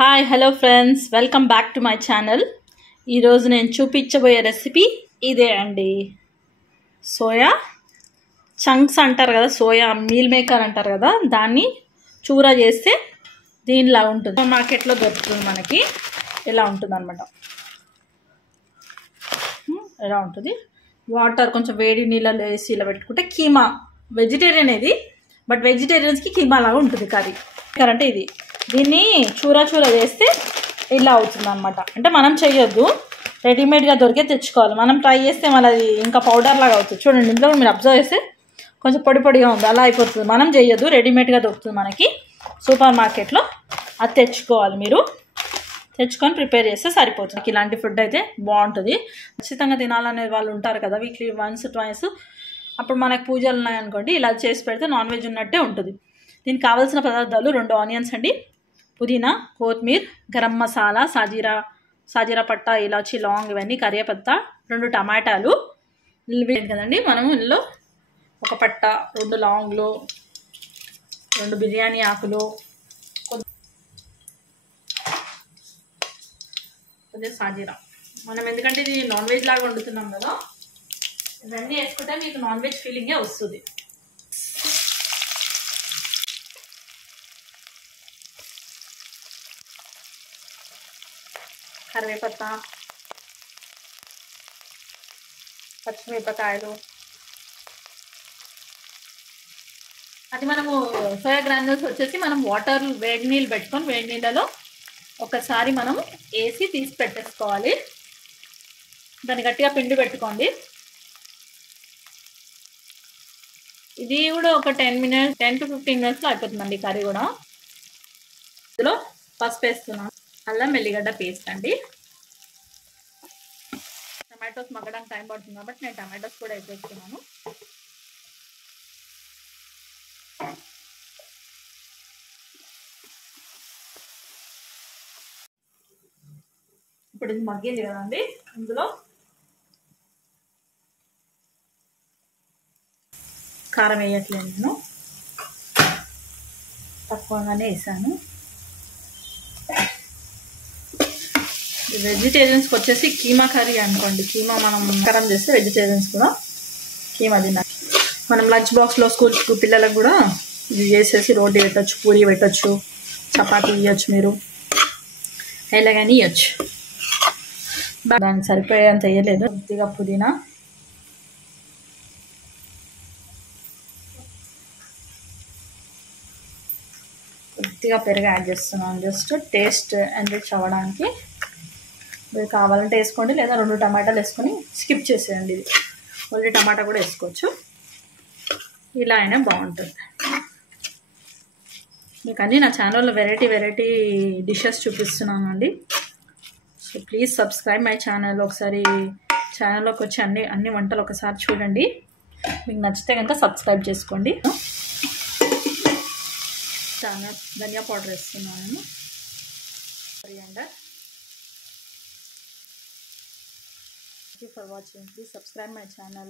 Hi hello friends, welcome back to my channel. ఈరోజు నేను చూపించబోయే రెసిపీ ఇదే అండి. సోయా చంక్స్ అంటారు కదా, సోయా మీల్ మేకర్ అంటారు కదా, దాన్ని చూర చేస్తే దీనిలా ఉంటుంది. మార్కెట్లో దొరుకుతుంది మనకి. ఇలా ఉంటుంది అనమాట. ఎలా ఉంటుంది, వాటర్ కొంచెం వేడి నీళ్ళలో వేసి ఇలా పెట్టుకుంటే కీమా. వెజిటేరియన్ ఇది, బట్ వెజిటేరియన్స్కి కీమా లాగా ఉంటుంది కర్రీ. అంటే ఇది దీన్ని చూర చేస్తే ఇలా అవుతుంది అనమాట. అంటే మనం చేయొద్దు, రెడీమేడ్గా దొరికే తెచ్చుకోవాలి. మనం ట్రై చేస్తే మళ్ళీ అది ఇంకా పౌడర్ లాగా అవుతుంది. చూడండి, ఇంట్లో మీరు అబ్జర్వ్ చేస్తే కొంచెం పొడిగా ఉంది, అలా అయిపోతుంది. మనం చేయొద్దు, రెడీమేడ్గా దొరుకుతుంది మనకి సూపర్ మార్కెట్లో. అది తెచ్చుకోవాలి. మీరు తెచ్చుకొని ప్రిపేర్ చేస్తే సరిపోతుంది. ఇలాంటి ఫుడ్ అయితే బాగుంటుంది. ఖచ్చితంగా తినాలనే వాళ్ళు ఉంటారు కదా, వీక్లీ వన్స్ ట్వైస్. అప్పుడు మనకు పూజలు ఉన్నాయనుకోండి, ఇలా చేసి పెడితే నాన్ వెజ్ ఉన్నట్టే ఉంటుంది. దీనికి కావాల్సిన పదార్థాలు: 2 ఆనియన్స్ అండి, పుదీనా, కొత్తిమీర, గరం మసాలా, సాజీరా పట్ట, ఇలాచి, లాంగ్, ఇవన్నీ, కరివేపత్తా, 2 టమాటాలు కదండి. మనము ఇందులో ఒక పట్ట, 2 లాంగ్లు, 2 బిర్యానీ ఆకులు, కొద్దిగా సాజీరా. మనం ఎందుకంటే ఇది నాన్ వెజ్ లాగా వండుతున్నాం కదా, ఇవన్నీ వేసుకుంటే మీకు నాన్ వెజ్ ఫీలింగే వస్తుంది. కరివేపత్తా, పచ్చిమిరపకాయలు. అది మనము సోయా గ్రాన్యూల్స్ వచ్చేసి మనం వాటర్ వేడి నీళ్ళు పెట్టుకొని వేడి నీళ్ళలో ఒకసారి మనం వేసి తీసి పెట్టేసుకోవాలి. దాన్ని గట్టిగా పిండి పెట్టుకోండి. ఇది కూడా ఒక 10 to 15 మినిట్స్లో అయిపోతుందండి కర్రీ కూడా. ఇందులో పసుపు వేస్తున్నాను, అల్లం వెల్లిగడ్డ పేస్ట్ అండి. టమాటోస్ మగ్గడానికి టైం పడుతుంది కాబట్టి నేను టమాటోస్ కూడా వేసేస్తున్నాను. ఇప్పుడు ఇది మగ్గింది కదండి, ఇందులో కారం వేయట్లేదు, నేను తక్కువగానే వేసాను. వెజిటేరియన్స్కి వచ్చేసి కీమా కర్రీ అనుకోండి. కీమా మనం కరం చేస్తే వెజిటేరియన్స్ కూడా కీమా తినాలి. మనం లంచ్ బాక్స్లో స్కూల్స్కి పిల్లలకు కూడా ఇది చేసేసి రోటీ పెట్టచ్చు, పూరి పెట్టచ్చు, చపాతీ ఇవ్వచ్చు, మీరు ఎలాగని ఇవ్వచ్చు. దానికి సరిపోయేంత వేయలేదు. కొద్దిగా పుదీనా, కొద్దిగా పెరుగు యాడ్ చేస్తున్నాను, జస్ట్ టేస్ట్ ఎన్రిచ్ అవ్వడానికి. మీరు కావాలంటే వేసుకోండి, లేదా 2 టమాటాలు వేసుకొని స్కిప్ చేసేయండి. ఇది ఓన్లీ టమాటా కూడా వేసుకోవచ్చు, ఇలా అయినా బాగుంటుంది. మీకు అన్నీ నా ఛానల్లో వెరైటీ డిషెస్ చూపిస్తున్నాను అండి. So please subscribe my channel. ఒకసారి ఛానల్లోకి వచ్చి అన్ని వంటలు ఒకసారి చూడండి. మీకు నచ్చితే కనుక సబ్స్క్రైబ్ చేసుకోండి. ధనియా పౌడర్ వేస్తున్నాను, coriander. Thank you for watching. Please subscribe my channel.